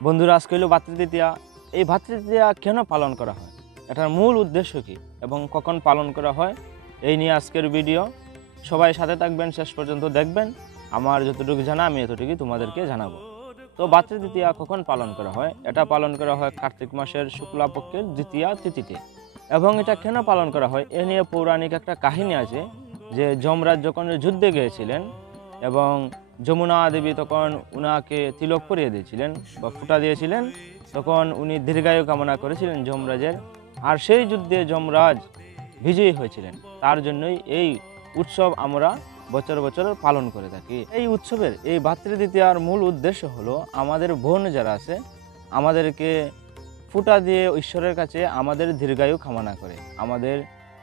বন্ধুরা, আজকে হলো ভাতৃদ্বিতীয়া। এই ভাতৃদ্বিতীয়া কেন পালন করা হয়, এটার মূল উদ্দেশ্য কী এবং কখন পালন করা হয়, এই নিয়ে আজকের ভিডিও। সবাই সাথে থাকবেন, শেষ পর্যন্ত দেখবেন। আমার যতটুকু জানা আমি এতটুকুই তোমাদেরকে জানাবো। তো ভাতৃদ্বিতীয়া কখন পালন করা হয়? এটা পালন করা হয় কার্তিক মাসের শুক্লাপক্ষের দ্বিতীয়া তিথিতে। এবং এটা কেন পালন করা হয় এ নিয়ে পৌরাণিক একটা কাহিনী আছে, যে যমরাজ যখন যুদ্ধে গিয়েছিলেন এবং যমুনা দেবী তখন উনাকে তিলক পরিয়ে দিয়েছিলেন বা ফুটা দিয়েছিলেন, তখন উনি দীর্ঘায়ু কামনা করেছিলেন যমরাজের। আর সেই যুদ্ধে যমরাজ বিজয়ী হয়েছিলেন। তার জন্যই এই উৎসব আমরা বছর বছর পালন করে থাকি। এই উৎসবের এই ভাতৃদ্বিতীয়ার মূল উদ্দেশ্য হলো আমাদের বোন যারা আছে আমাদেরকে ফুটা দিয়ে ঈশ্বরের কাছে আমাদের দীর্ঘায়ু কামনা করে, আমাদের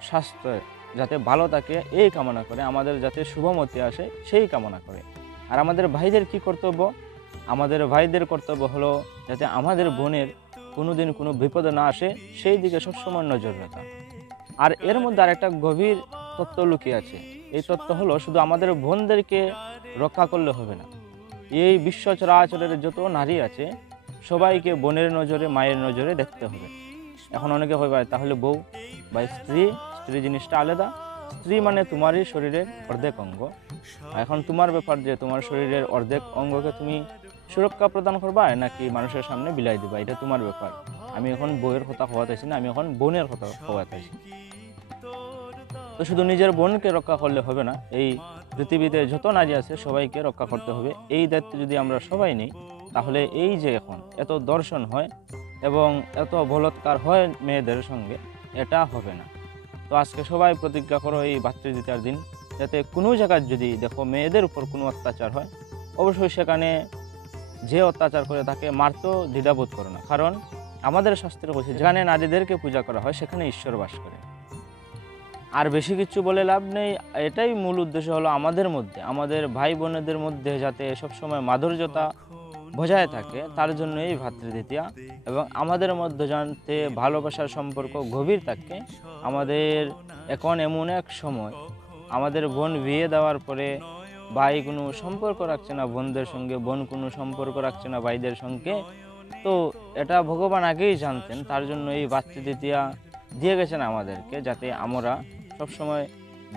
স্বাস্থ্য যাতে ভালো থাকে এই কামনা করে, আমাদের যাতে শুভমতি আসে সেই কামনা করে। আর আমাদের ভাইদের কি কর্তব্য? আমাদের ভাইদের কর্তব্য হলো যাতে আমাদের বোনের কোনোদিন কোনো বিপদ না আসে সেই দিকে সবসময় নজর রাখা। আর এর মধ্যে আর একটা গভীর তত্ত্ব লুকিয়ে আছে। এই তত্ত্ব হলো শুধু আমাদের বোনদেরকে রক্ষা করলে হবে না, এই বিশ্ব চরাচরের যত নারী আছে সবাইকে বোনের নজরে, মায়ের নজরে দেখতে হবে। এখন অনেকে ভাবে তাহলে বউ বা স্ত্রী, স্ত্রী জিনিসটা আলাদা। স্ত্রী মানে তোমারই শরীরের অর্ধেক অঙ্গ। এখন তোমার ব্যাপার যে তোমার শরীরের অর্ধেক অঙ্গকে তুমি সুরক্ষা প্রদান করবা নাকি মানুষের সামনে বিলাই দিবা, এটা তোমার ব্যাপার। আমি এখন বউয়ের কথা হওয়াতেছি না, আমি এখন বোনের কথা হওয়াতেছি। তো শুধু নিজের বোনকে রক্ষা করলে হবে না, এই পৃথিবীতে যত নারী আছে সবাইকে রক্ষা করতে হবে। এই দায়িত্ব যদি আমরা সবাই নিই তাহলে এই যে এখন এত দর্শন হয় এবং এত বলৎকার হয় মেয়েদের সঙ্গে, এটা হবে না। তো আজকে সবাই প্রতিজ্ঞা করো এই ভাতৃদ্বিতীয়ার দিন যাতে কোনো জায়গায় যদি দেখো মেয়েদের উপর কোনো অত্যাচার হয়, অবশ্যই সেখানে যে অত্যাচার করে তাকে মারতেও দ্বিধাবোধ করো না। কারণ আমাদের শাস্ত্রে বলছে যেখানে নারীদেরকে পূজা করা হয় সেখানে ঈশ্বর বাস করে। আর বেশি কিছু বলে লাভ নেই। এটাই মূল উদ্দেশ্য হলো আমাদের মধ্যে, আমাদের ভাই বোনেদের মধ্যে যাতে সবসময় মাধুর্যতা বজায় থাকে, তার জন্য এই ভাতৃদ্বিতীয়া। এবং আমাদের মধ্যে যাতে ভালোবাসার সম্পর্ক গভীর থাকে। আমাদের এখন এমন এক সময়, আমাদের বোন বিয়ে দেওয়ার পরে ভাই কোনো সম্পর্ক রাখছে না বোনদের সঙ্গে, বোন কোনো সম্পর্ক রাখছে না ভাইদের সঙ্গে। তো এটা ভগবান আগেই জানতেন, তার জন্য এই ভাতৃদ্বিতীয়া দিয়ে গেছেন আমাদেরকে, যাতে আমরা সবসময়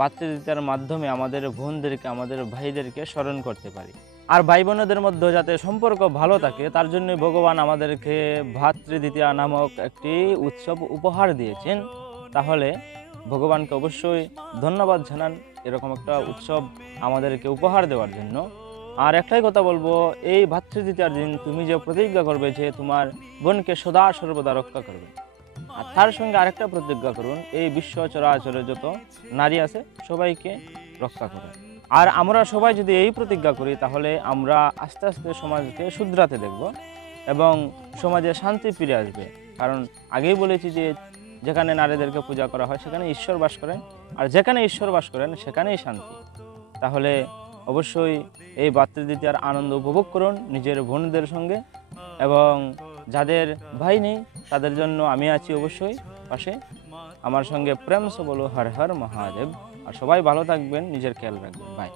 ভাতৃদ্বিতীয়ার মাধ্যমে আমাদের বোনদেরকে, আমাদের ভাইদেরকে স্মরণ করতে পারি। আর ভাই বোনদের মধ্যে যাতে সম্পর্ক ভালো থাকে তার জন্য ভগবান আমাদেরকে ভাতৃদ্বিতীয়া নামক একটি উৎসব উপহার দিয়েছেন। তাহলে ভগবানকে অবশ্যই ধন্যবাদ জানান এরকম একটা উৎসব আমাদেরকে উপহার দেওয়ার জন্য। আর একটাই কথা বলবো, এই ভাতৃদ্বিতীয়ার দিন তুমি যে প্রতিজ্ঞা করবে যে তোমার বোনকে সদা সর্বদা রক্ষা করবে, আর তার সঙ্গে আরেকটা প্রতিজ্ঞা করুন এই বিশ্ব চরাচরে যত নারী আছে সবাইকে রক্ষা করুন। আর আমরা সবাই যদি এই প্রতিজ্ঞা করি তাহলে আমরা আস্তে আস্তে সমাজকে শুধরাতে দেখব এবং সমাজে শান্তি ফিরে আসবে। কারণ আগেই বলেছি যে যেখানে নারীদেরকে পূজা করা হয় সেখানে ঈশ্বর বাস করেন, আর যেখানে ঈশ্বর বাস করেন সেখানেই শান্তি। তাহলে অবশ্যই এই ভাতৃদ্বিতীয়ার আনন্দ উপভোগ করুন নিজের বোনদের সঙ্গে। এবং যাদের ভাই নেই তাদের জন্য আমি আছি অবশ্যই পাশে। আমার সঙ্গে প্রেম সে বলো হর হর মহাদেব। আর সবাই ভালো থাকবেন, নিজের খেয়াল রাখবেন। বাই।